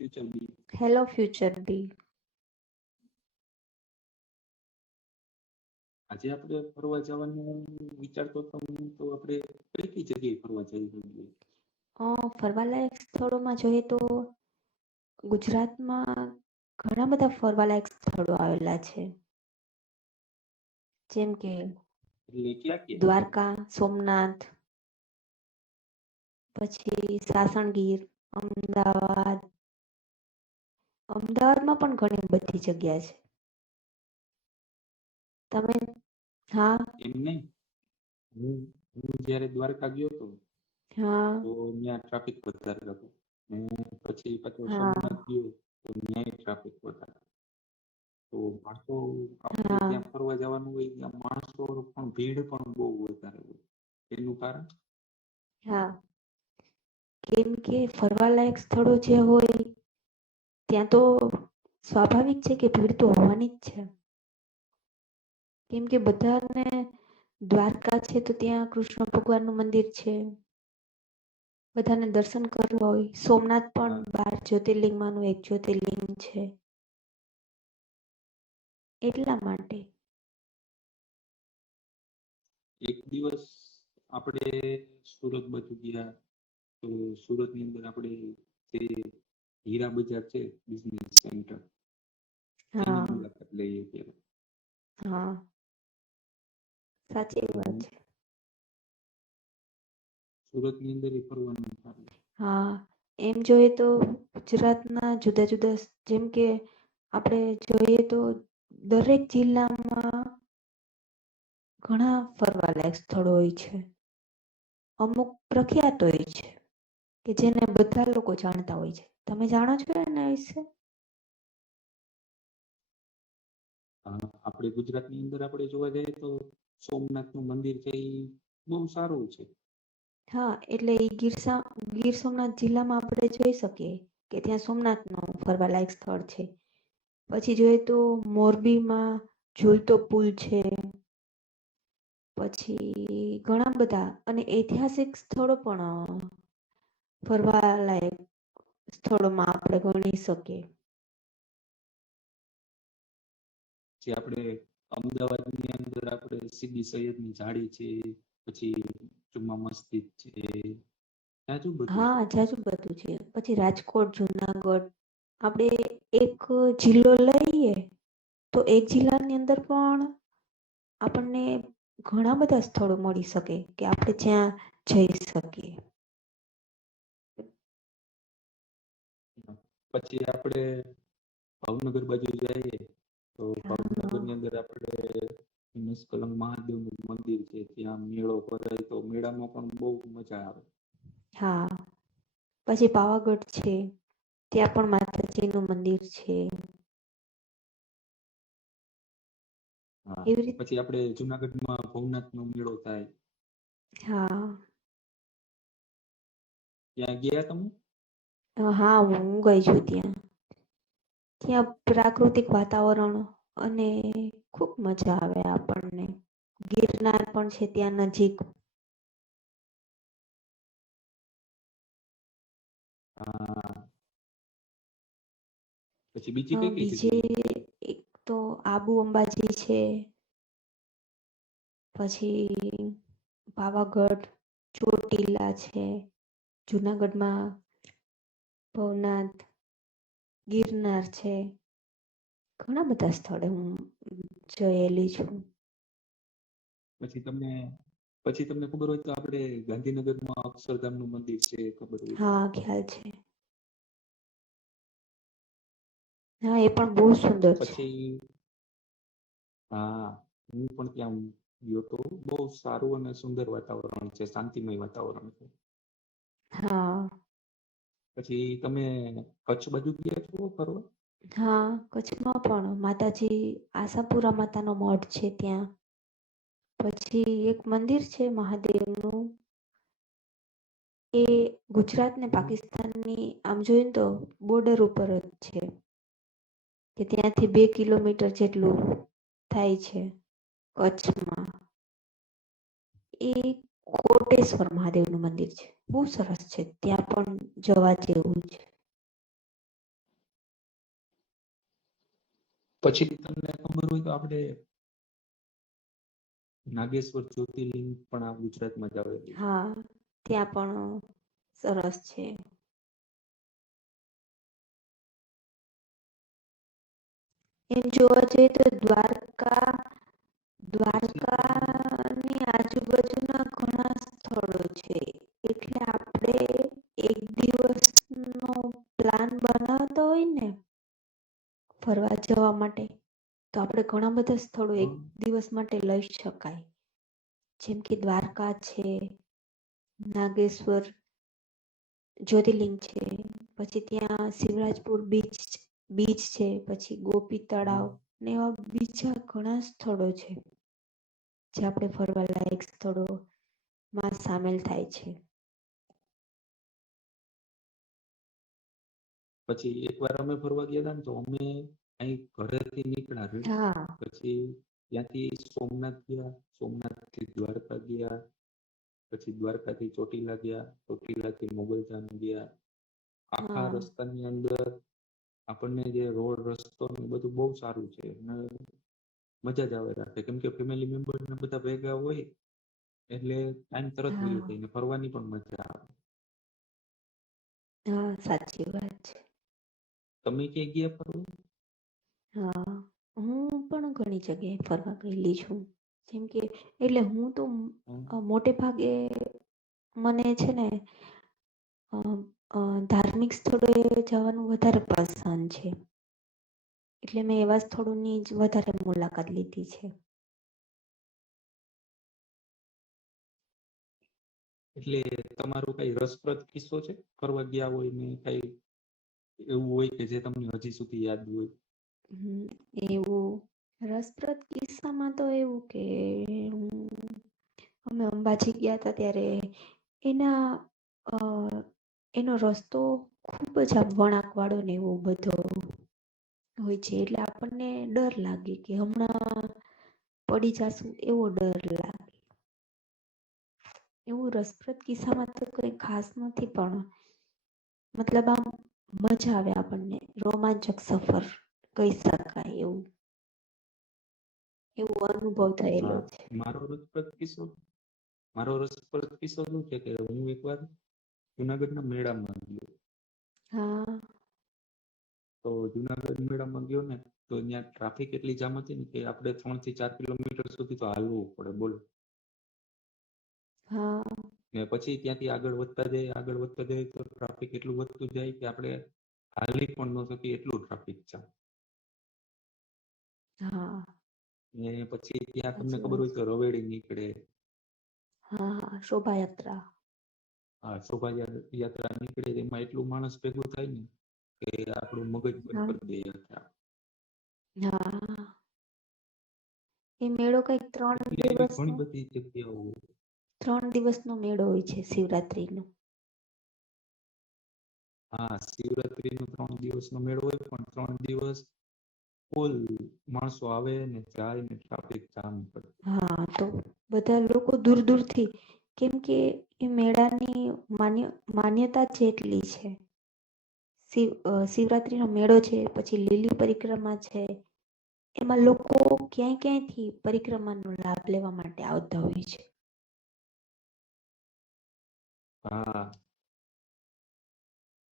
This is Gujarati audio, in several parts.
ફ્યુચર બી. હેલો ફ્યુચર બી. આજે આપણે ફરવા જવાનું વિચારતો હતો તો આપણે કઈ કઈ જગ્યાએ ફરવા જઈ શકીએ? ફરવાલાયક સ્થળોમાં જોઈએ તો ગુજરાતમાં ઘણા બધા ફરવાલાયક સ્થળો આવેલા છે, જેમ કે એટલે ક્યાં ક્યાં? દ્વારકા, સોમનાથ, પછી સાસણગીર, અમદાવાદ. અમદાવાદમાં પણ ઘણી બધી જગ્યા છે. તમે હા એમ નહીં, હું જ્યારે દ્વારકા ગયો હતો હા તો ત્યાં ટ્રાફિક વધારે હતો, ને પછી પાછો હા સોમનાથ ગયો તો ત્યાંય ટ્રાફિક વધારે. તો માણસો આપણે હા ત્યાં ફરવા જવાનું હોય ત્યાં માણસો પણ ભીડ પણ બહુ વધારે હોય. એનું કારણ? હા, કેમ કે ફરવાલાયક સ્થળો જે હોય ત્યાં તો સ્વાભાવિક છે કે ભીડ તો હોવાની જ છે. કેમ કે બધાને દ્વારકા છે તો ત્યાં કૃષ્ણ ભગવાનનું મંદિર છે, બધાને દર્શન કરવા હોય. સોમનાથ પણ હા, 12 જ્યોતિર્લિંગમાંનું એક જ્યોતિર્લિંગ છે, એટલા માટે. એક દિવસ આપણે સુરત બાજુ ગયા તો સુરતની અંદર આપણે જે હીરા બજાર છે બિઝનેસ સેન્ટર, એની હા મુલાકાત લઈએ ત્યારે. હા, સાચી વાત છે. સુરતની અંદર એ ફરવાનું સારું. હા, એમ જોઈએ તો ગુજરાતના જુદા જુદા જેમ કે આપણે જોઈએ તો દરેક જિલ્લામાં ઘણા ફરવાલાયક સ્થળો હોય છે. અમુક પ્રખ્યાત હોય છે કે જેને બધા લોકો જાણતા હોય છે. તમે જાણો છો એના વિશે? આપણે ગુજરાતની અંદર આપણે જોવા જઈએ તો સોમનાથનું મંદિર છે એ બહુ સારું છે. હા, એટલે એ ગીર સોમનાથ જિલ્લામાં આપણે જોઈ શકીએ કે ત્યાં સોમનાથનું ફરવાલાયક સ્થળ છે. પછી જોઈએ તો મોરબીમાં ઝૂલતો પુલ છે. પછી ઘણા બધા અને ઐતિહાસિક સ્થળો પણ ફરવાલાયક સ્થળોમાં આપણે ગણી શકીએ. જે આપણે અમદાવાદની અંદર આપણે સીદી સૈયદની જાળી છે, પછી જુમ્મા મસ્જિદ છે, જાજુ બધું છે. હા, જાજુ બધું છે. પછી રાજકોટ, જુનાગઢ, આપણે એક જિલ્લો લઈએ તો એક જિલ્લાની અંદર પણ આપણને ઘણા બધા સ્થળો મળી શકે કે આપણે જ્યાં જઈ શકીએ. પછી આપણે ભાવનગર બાજુ જઈએ તો હા ભાવનગરની અંદર આપણે નિષ્કલંક મહાદેવનું મંદિર છે, ત્યાં મેળો ભરાય તો મેળામાં પણ બહુ મજા આવે. હા, પછી પાવાગઢ છે, ત્યાં પણ માતાજીનું મંદિર છે. હા, એવી રીતે પછી આપણે જુનાગઢમાં ભવનાથનો મેળો થાય. હા. ત્યાં ગયા તમે? હા, હું ગઈ છું ત્યાં. ત્યાં પ્રાકૃતિક વાતાવરણ અને ખૂબ મજા આવે આપણને. ગિરનાર પણ છે ત્યાં નજીક. હા. પછી બીજી કઈ કઈ બીજે જગ્યાએ? એક તો આબુ અંબાજી છે. પછી પાવાગઢ, ચોટીલા છે, જુનાગઢમાં ભવનાથ, ગિરનાર છે. ઘણા બધા સ્થળે હું જયેલી છું. પછી તમને ખબર હોય તો આપણે ગાંધીનગરમાં અક્ષરધામનું મંદિર છે, ખબર હોય તો. હા, ખ્યાલ છે. હા, એ પણ બહુ સુંદર છે. પછી હા, હું પણ ત્યાં ગયો તો. બહુ સારું અને સુંદર વાતાવરણ છે, શાંતિમય વાતાવરણ છે. હા. પછી તમે કચ્છ બાજુ ગયા છો ફરવા? હા, કચ્છમાં પણ માતાજી આશાપુરા માતાનો મઢ છે ત્યાં. પછી એક મંદિર છે મહાદેવનું. એ ગુજરાત ને હમ. પાકિસ્તાનની આમ જોઈએ ને તો બોર્ડર ઉપર જ છે. કે ત્યાંથી 2 કિલોમીટર જેટલું થાય છે કચ્છમાં. એ કોટેશ્વર મહાદેવનું મંદિર છે. બહુ સરસ છે. ત્યાં પણ જવા જેવું છે. પછી તમને ખબર હોય તો આપણે નાગેશ્વર જ્યોતિર્લિંગ પણ આ ગુજરાતમાં જ આવેલું છે. હા, ત્યાં પણ સરસ છે. એમ જોવા જઈએ તો દ્વારકાની આજુબાજુના ઘણા સ્થળો છે. એટલે આપણે એક દિવસનો પ્લાન બનાવતો હોય ને ફરવા જવા માટે, તો આપણે ઘણા બધા સ્થળો એક દિવસ માટે લઈ શકાય. જેમ કે દ્વારકા છે, નાગેશ્વર જ્યોતિર્લિંગ છે, પછી ત્યાં શિવરાજપુર બીચ છે, પછી ગોપી તળાવ ને એવા બીજા ઘણા સ્થળો છે જે આપણે ફરવા લાયક સ્થળોમાં સામેલ થાય છે. પછી એકવાર અમે ફરવા ગયા હતા ને તો અમે અહીં ઘરેથી નીકળ્યા રે. હા પછી ત્યાંથી સોમનાથ ગયા, સોમનાથથી દ્વારકા ગયા, પછી દ્વારકાથી ચોટીલા ગયા, ચોટીલાથી મોગલધામ ગયા. આખા હા રસ્તાની અંદર આપણને જે રોડ રસ્તો ને એ બધું બહુ સારું છે અને મજા જ આવે રાખે, કેમ કે ફેમિલી મેમ્બર ને બધા ભેગા હોય એટલે ટાઈમ તરત વયો હા જાય ને ફરવાની પણ મજા આવે. હા, સાચી વાત છે. તમે ક્યાં ગયા ફરવા? હા, હું પણ ઘણી જગ્યાએ ફરવા ગયેલી છું. જેમ કે એટલે હું તો મોટે ભાગે મને છે ને ધાર્મિક સ્થળોએ જવાનું વધારે પસંદ છે. એટલે મેં એવા સ્થળોની જ વધારે મુલાકાત લીધી છે. એટલે તમારો કઈ રસપ્રદ કિસ્સો છે ફરવા ગયા હોય ને કઈ એવું હોય કે જે તમને હજી સુધી યાદ હોય? એવું રસપ્રદ કિસ્સામાં તો એવું કે અમે અંબાજી ગયા હતા ત્યારે એના અ, એનો રસ્તો ખૂબ જ આમ વળાંકવાળો ને એવો બધો હોય છે, એટલે આપણને ડર લાગે કે હમણાં પડી જાશું એવો ડર લાગે. એવું રસપ્રદ કિસ્સામાં તો કંઈ ખાસ નથી, પણ મતલબ આમ મજા આવે આપણને, રોમાંચક સફર કહી શકાય એવું અનુભવ થયેલો હા, છે. મારો રસપ્રદ કિસ્સો શું છે કે હું એકવાર જુનાગઢના મેળામાં ગયો. હા તો જુનાગઢ મેળામાં ગયો ને તો ત્યાં ટ્રાફિક એટલી જામ હતી ને કે આપણે 3 થી 4 કિલોમીટર સુધી તો હાલવું પડે, બોલો. હા ને પછી ત્યાંથી આગળ વધતા જાય તો ટ્રાફિક એટલું વધતું જાય કે આપણે હાલી પણ ન શકીએ એટલું ટ્રાફિક છે. હા ને પછી ત્યાં તમને સાચી ખબર વાત હોય છે. તો રવેડી નીકળે. હા, શોભાયાત્રા. હા, શોભાયાત્રા નીકળે એમાં એટલું માણસ ભેગું થાય ને કે આપણું મગજ બંધ હા કરી દે યાત્રા. હા, એ મેળો કઈક એટલે એવી ઘણી બધી જગ્યાઓ. 3 દિવસનો મેળો હોય છે શિવરાત્રીનો. હા, શિવરાત્રીનો 3 દિવસનો મેળો હોય પણ 3 દિવસ ફૂલ માણસો આવે ને જાય ને ટ્રાફિક જામ કરે. હા, તો બધા લોકો દૂર દૂરથી, કેમ કે એ મેળાની માન્યતા જ એટલી છે. શિવરાત્રીનો મેળો છે, પછી લીલી પરિક્રમા છે, એમાં લોકો ક્યાંય ક્યાંયથી પરિક્રમાનો લાભ લેવા માટે આવતા હોય છે. હા,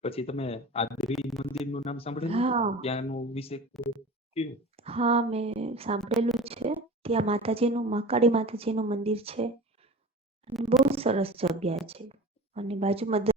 પછી તમે આદરી મંદિરનું નામ સાંભળેલું? હા ત્યાંનું વિશે કેવું? હા, મેં સાંભળેલું છે. ત્યાં માતાજીનું મહાકાળી માતાજીનું મંદિર છે અને બહુ સરસ જગ્યા છે અને બાજુમાં